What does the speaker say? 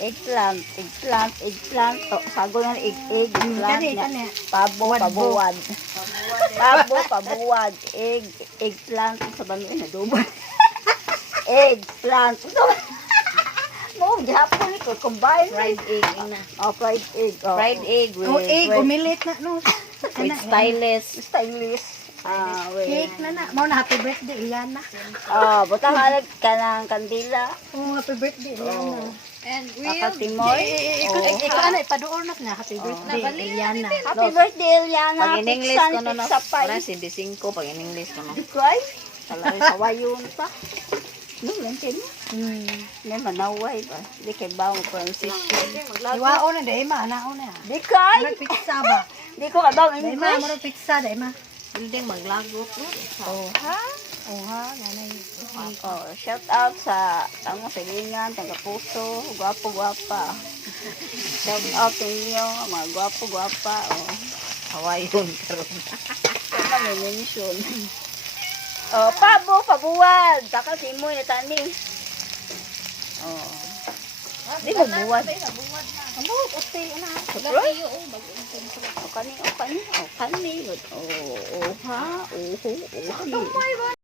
Eggplant. Sago ng eggplant Kani, niya. kani. Pabuwad. Pabuwad. Eggplant. Sa bami na dubo. Eggplant. Mo, gihapon ko. Combine. Fried egg na. Fried egg. Fried egg with, Oh, egg, umilit na, no? with stylist. Stylish. Cake na na. Mau na happy birthday, Iliana. Butang halag ka ng kandila. Oh, happy birthday, Iliana. And Akatimoy. Ikaw ano, ipadoor na na. Happy birthday, Iliana. Happy birthday, Eliana. pag in English ko na na. Sa Para si D5 pag in English ko na. Cry? Talaga sa wayon pa. No, lantin mo. May manaway ba? Di kay baong transition. Iwao na, dahil ma, anao na. Di kay! Mara pizza ba? Di ko kabang Dahil ma, English. mara pizza, dahil ma. Building maglagot no. Oha, nanay. Shout out sa ang silingan, taga puso, gwapo-gwapa. Shout out sa inyo, mga gwapo-gwapa. Hawayon karon. Ito may mention. Pabuwad. Taka si mo na tani. Di mo buwad. Ano, okay, ana. Surprise. Kani. Ha? Oho.